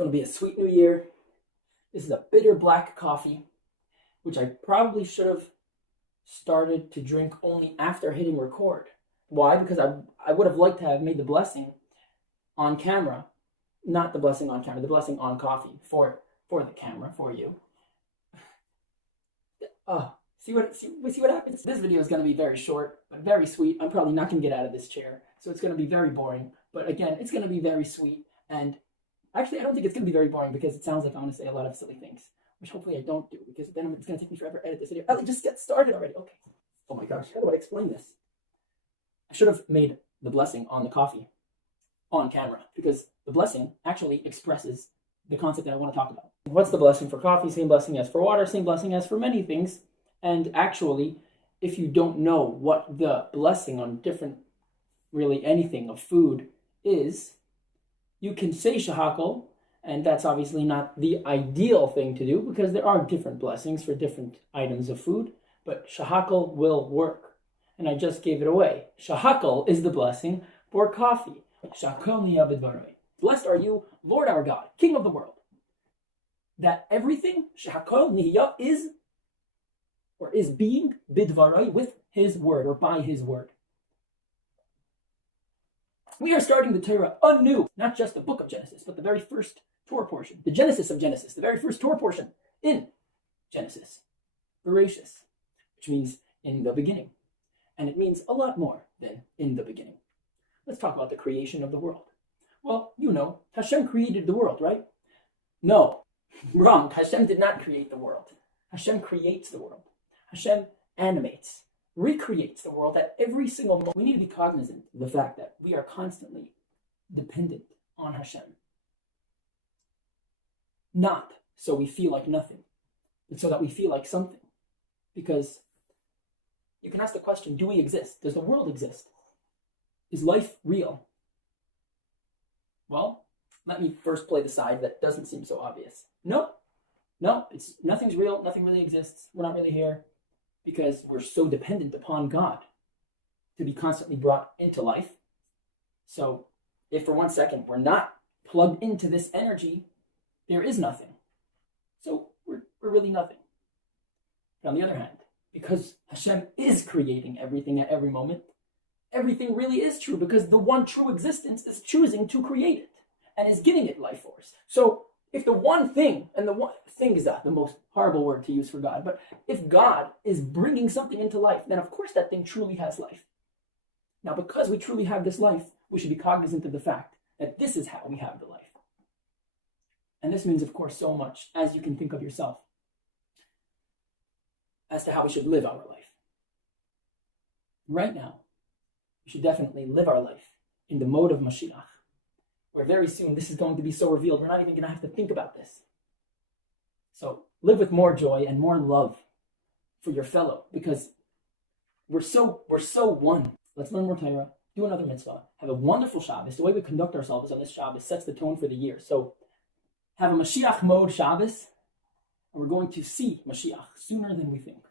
going to be a sweet new year. This is a bitter black coffee, which I probably should have started to drink only after hitting record. Why? Because I would have liked to have made the blessing on camera. Not the blessing on camera, the blessing on coffee for the camera, for you. See what happens? This video is going to be very short, but very sweet. I'm probably not going to get out of this chair, so it's going to be very boring. But again, it's going to be very sweet. And actually, I don't think it's going to be very boring because it sounds like I'm going to say a lot of silly things, which hopefully I don't do, because then it's going to take me forever to edit this video. Ellie, just get started already. Okay. Oh my gosh, how do I explain this? I should have made the blessing on the coffee on camera, because the blessing actually expresses the concept that I want to talk about. What's the blessing for coffee? Same blessing as for water, same blessing as for many things. And actually, if you don't know what the blessing on different, really anything of food is, you can say shahakal, and that's obviously not the ideal thing to do because there are different blessings for different items of food, but shahakal will work. And I just gave it away. Shahakal is the blessing for coffee. Shahakal niya bidvaroi. Blessed are you, Lord our God, King of the world. That everything, shahakal niya, is being bidvaroi, with his word, or by his word. We are starting the Torah anew, not just the book of Genesis, but the very first Torah portion, the Genesis of Genesis, the very first Torah portion in Genesis, Bereshis, which means in the beginning. And it means a lot more than in the beginning. Let's talk about the creation of the world. Well, you know, Hashem created the world, right? No, wrong. Hashem did not create the world. Hashem creates the world. Hashem animates, recreates the world at every single moment. We need to be cognizant of the fact that we are constantly dependent on Hashem. Not so we feel like nothing, but so that we feel like something. Because you can ask the question, do we exist? Does the world exist? Is life real? Well, let me first play the side that doesn't seem so obvious. No, nothing's real, nothing really exists, we're not really here, because we're so dependent upon God to be constantly brought into life. So if for 1 second we're not plugged into this energy, there is nothing. So we're really nothing. But on the other hand, because Hashem is creating everything at every moment, everything really is true, because the one true existence is choosing to create it and is giving it life force. So if the one thing, and the one thing is the most horrible word to use for God, but if God is bringing something into life, then of course that thing truly has life. Now, because we truly have this life, we should be cognizant of the fact that this is how we have the life. And this means, of course, so much as you can think of yourself as to how we should live our life. Right now, we should definitely live our life in the mode of Mashiach, where very soon this is going to be so revealed, we're not even going to have to think about this. So live with more joy and more love for your fellow, because we're so one. Let's learn more Torah, do another mitzvah, have a wonderful Shabbos. The way we conduct ourselves on this Shabbos sets the tone for the year. So have a Mashiach mode Shabbos, and we're going to see Mashiach sooner than we think.